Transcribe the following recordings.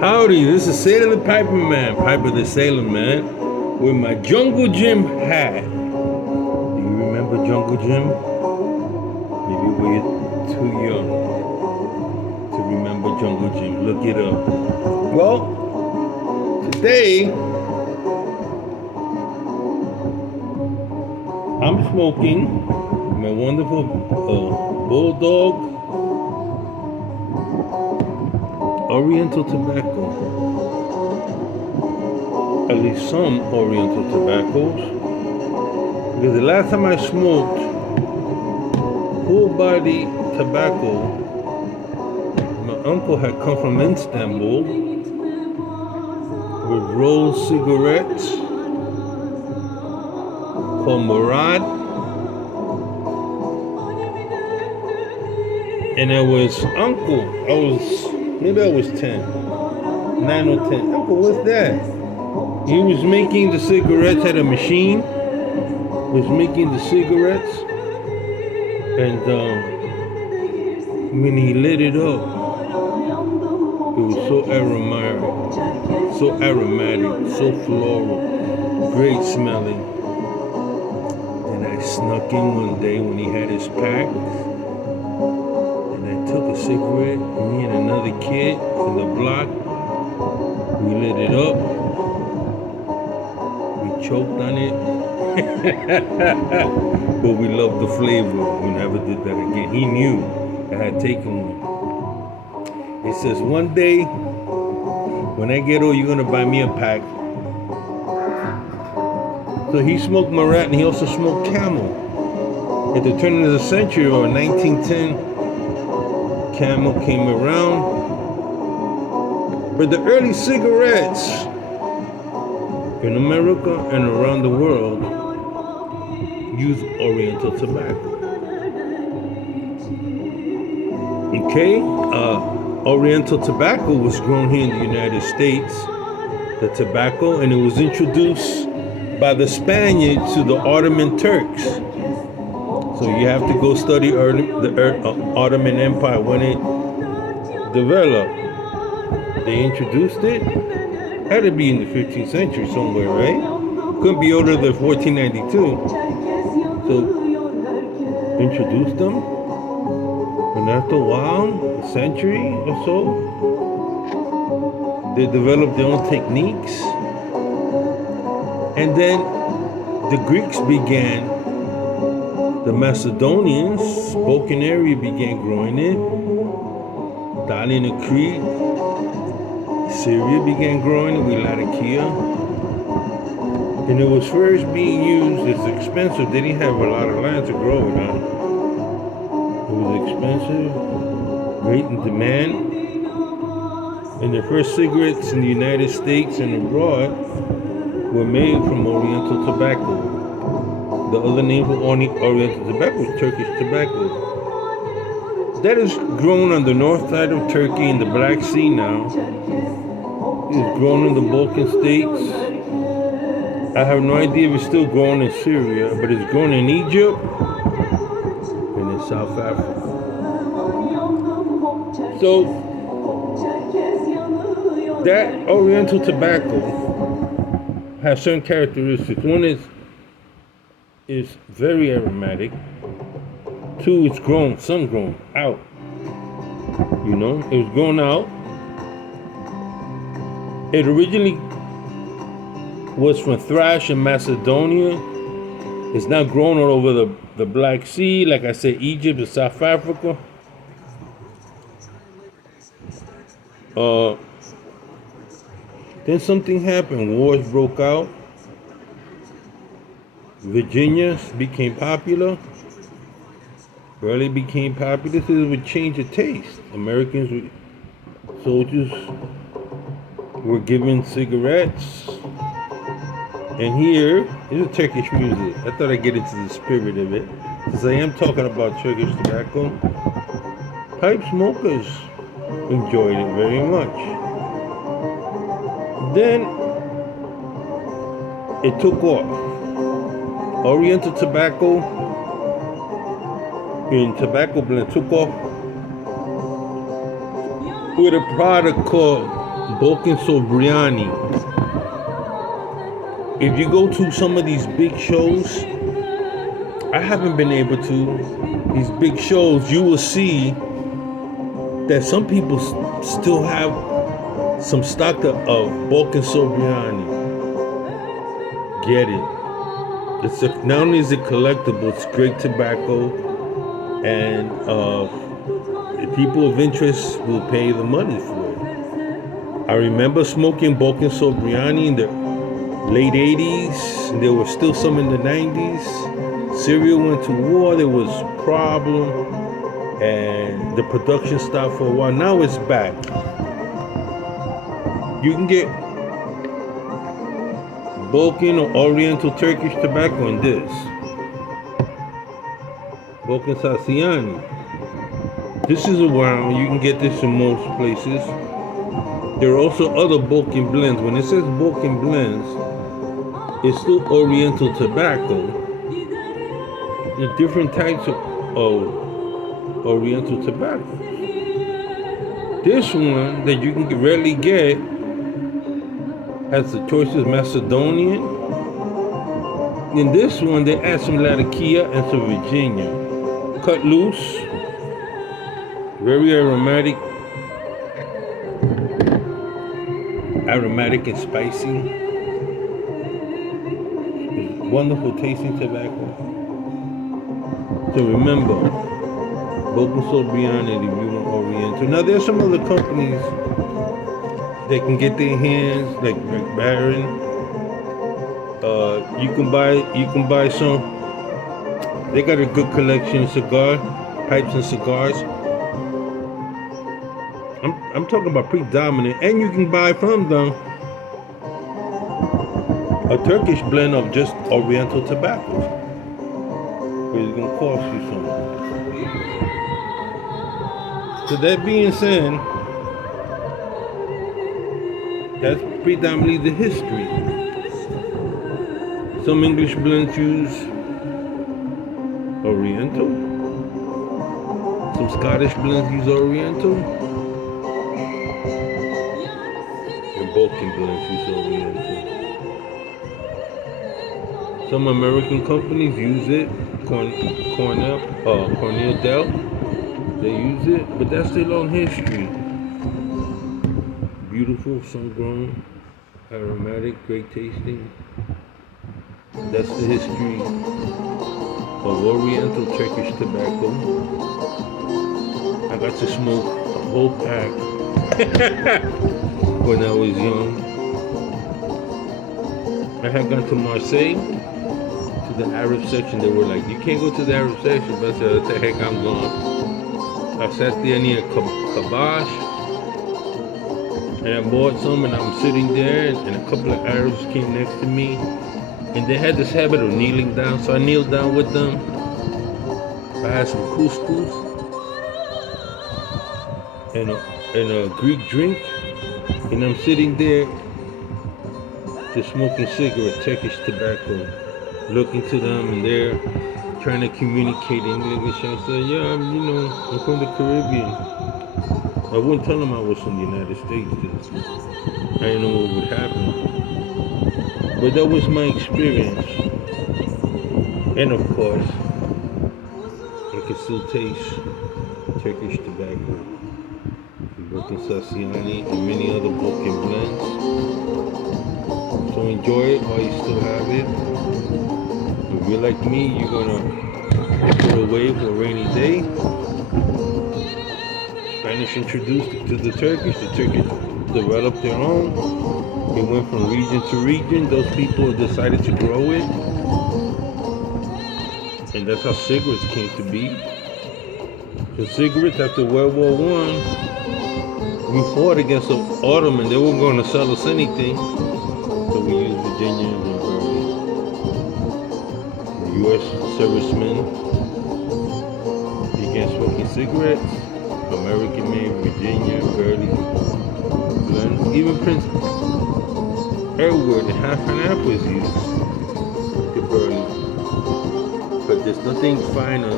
Howdy, this is Sailor the Piper Man, Piper the Sailor Man, with my Jungle Gym hat. Do you remember Jungle Gym? Maybe we're too young to remember Jungle Gym. Look it up. Well, today I'm smoking my wonderful Bulldog Oriental Tobacco. At least some Oriental tobaccos. Because the last time I smoked full body tobacco, my uncle had come from Istanbul with rolled cigarettes called Murad. And I was, Uncle, maybe I was 10, 9 or 10. Uncle, what's that? He was making the cigarettes at a machine. Was making the cigarettes. And when he lit it up, it was so aromatic, so floral, great smelling. And I snuck in one day when he had his pack. Took a cigarette, me and another kid in the block. We lit it up. We choked on it. But we loved the flavor. We never did that again. He knew I had taken one. He says, one day, when I get old, you're going to buy me a pack. So he smoked Marat and he also smoked Camel. At the turn of the century, or 1910, Camel came around, but the early cigarettes in America and around the world used Oriental tobacco. Okay, Oriental tobacco was grown here in the United States, the tobacco, and it was introduced by the Spaniards to the Ottoman Turks. So you have to go study the Ottoman Empire when it developed. They introduced it. Had to be in the 15th century somewhere, right? Couldn't be older than 1492. So introduced them, and after a while, a century or so, they developed their own techniques, and then the Greeks began. The Macedonians, Spoken area, began growing it. Dalina Crete, Syria began growing it with Latakia. And it was first being used, it's expensive. They didn't have a lot of land to grow it on. It was expensive, great in demand. And the first cigarettes in the United States and abroad were made from Oriental tobacco. The other name for Oriental tobacco is Turkish tobacco. That is grown on the north side of Turkey in the Black Sea now. It's grown in the Balkan states. I have no idea if it's still grown in Syria, but it's grown in Egypt and in South Africa. So that Oriental tobacco has certain characteristics. One is very aromatic. Two, it's grown, sun-grown, out. You know, it was grown out. It originally was from Thrash in Macedonia. It's now grown all over the Black Sea, like I said, Egypt and South Africa. Then something happened, wars broke out. Virginia became popular. Barely became popular because it would change the taste. Soldiers were given cigarettes. And here is Turkish music. I thought I'd get into the spirit of it, since I am talking about Turkish tobacco. Pipe smokers enjoyed it very much. Then it took off. Oriental tobacco in tobacco blend took off with a product called Balkan Sobriani. If you go to some of these big shows, I haven't been able to. These big shows, you will see that some people still have some stock of Balkan Sobriani. Get it. Not only is it collectible, it's great tobacco, and people of interest will pay the money for it. I remember smoking Balkan Sobriani in the late 80s, and there was still some in the 90s. Syria went to war, there was a problem, and the production stopped for a while. Now it's back. You can get Balkan or Oriental Turkish tobacco in this. Balkan Sasiani. This is around, you can get this in most places. There are also other Balkan blends. When it says Balkan blends, it's still Oriental Tobacco. There are different types of Oriental Tobacco. This one that you can rarely get has the choices Macedonian. In this one, they add some Latakia and some Virginia. Cut loose, very aromatic and spicy. It's wonderful tasting tobacco. So remember, Balkan Sobriani if you want Oriental. Now there's some other companies that can get their hands, like Baron. You can buy some. They got a good collection of pipes and cigars. I'm talking about predominant, and you can buy from them a Turkish blend of just Oriental tobaccos, but it's gonna cost you something. So that being said, that's predominantly the history. Some English blends use Oriental. Some Scottish blends use Oriental. And Balkan blends use Oriental. Some American companies use it. Cornell Dell, they use it, but that's their long history. Beautiful, sun-grown, aromatic, great tasting. That's the history of Oriental Turkish tobacco. I got to smoke a whole pack when I was young. I had gone to Marseille, to the Arab section. They were like, you can't go to the Arab section. But I said, what the heck, I'm going. I sat there near Kabash, and I bought some, and I'm sitting there, and a couple of Arabs came next to me, and they had this habit of kneeling down, so I kneeled down with them. I had some couscous and a Greek drink, and I'm sitting there just smoking cigarettes, Turkish tobacco, looking to them, and they're trying to communicate in English. I said, yeah, I'm from the Caribbean. I wouldn't tell them I was from the United States because I didn't know what would happen. But that was my experience. And of course, I can still taste Turkish tobacco, Balkan Sasiani, and many other Balkan blends. So enjoy it while you still have it. If you're like me, you're gonna put it away for a rainy day. Spanish introduced it to the Turkish developed their own. It went from region to region. Those people decided to grow it. And that's how cigarettes came to be. The cigarettes after World War I, we fought against the Ottoman. They weren't going to sell us anything. So we used Virginia and Burley. The U.S. servicemen began smoking cigarettes. American-made Virginia, Burley blends. Even Prince Edward and half was used to Burley. But there's nothing finer.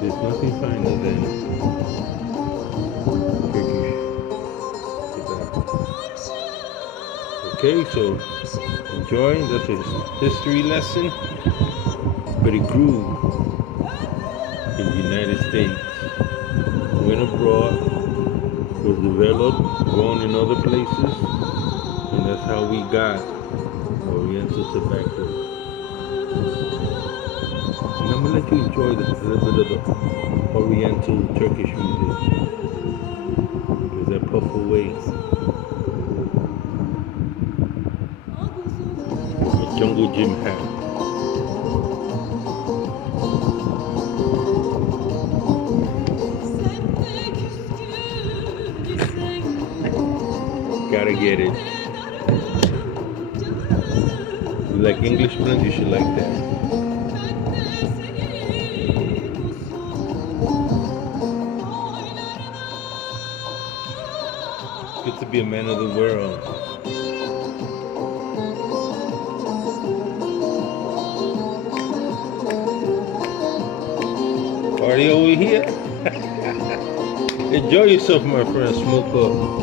There's There's nothing finer than Turkish tobacco. Okay, so enjoy. That's a history lesson. But it grew in the United States, went abroad, was developed, grown in other places, and that's how we got Oriental Tobacco. And I'm gonna let you enjoy a little bit of the Oriental Turkish music. As I puff away my jungle gym hat. Gotta get it. You like English blend? You should like that. Good to be a man of the world. Party over here. Enjoy yourself, my friend. Smoke up.